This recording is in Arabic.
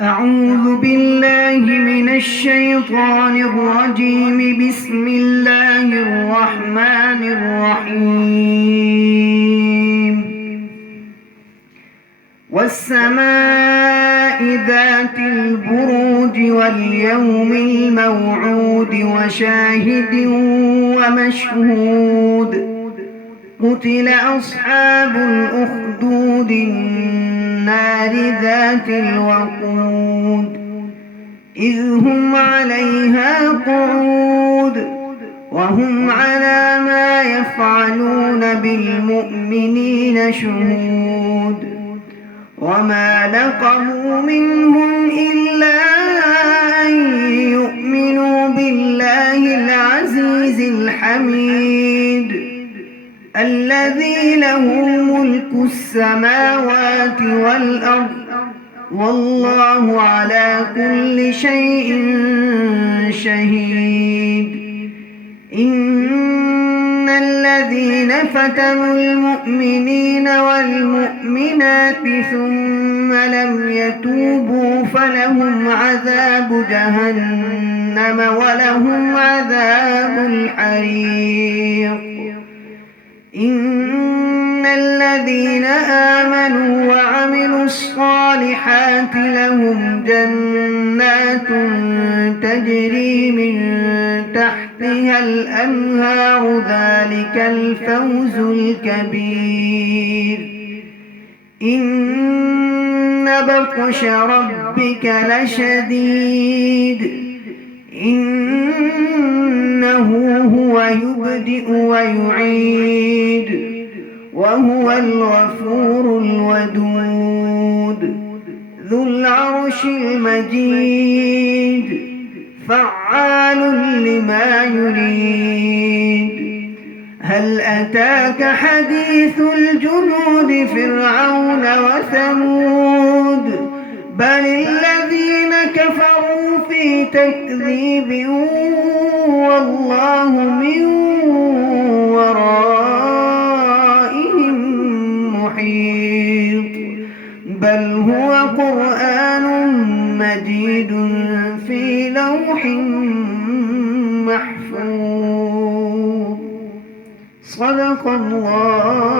أعوذ بالله من الشيطان الرجيم. بسم الله الرحمن الرحيم. والسماء ذات البروج واليوم الموعود وشاهد ومشهود. قتل أصحاب الأخدود النار ذات الوقود إذ هم عليها قعود وهم على ما يفعلون بالمؤمنين شهود. وما نقموا منهم إلا أن يؤمنوا بالله العزيز الحميد الذي له ملك السماوات والأرض والله على كل شيء شهيد. إن الذين فتنوا المؤمنين والمؤمنات ثم لم يتوبوا فلهم عذاب جهنم ولهم عذاب الحريق. إن الذين آمنوا وعملوا الصالحات لهم جنات تجري من تحتها الأنهار ذلك الفوز الكبير. إن بطش ربك لشديد إنه هو يبدئ ويعيد وهو الغفور الودود ذو العرش المجيد فعال لما يريد. هل أتاك حديث الجنود فرعون وثمود بل الذين كفروا في تكذيب والله من ورائهم محيط. بل هو قرآن مجيد في لوح محفوظ. صدق الله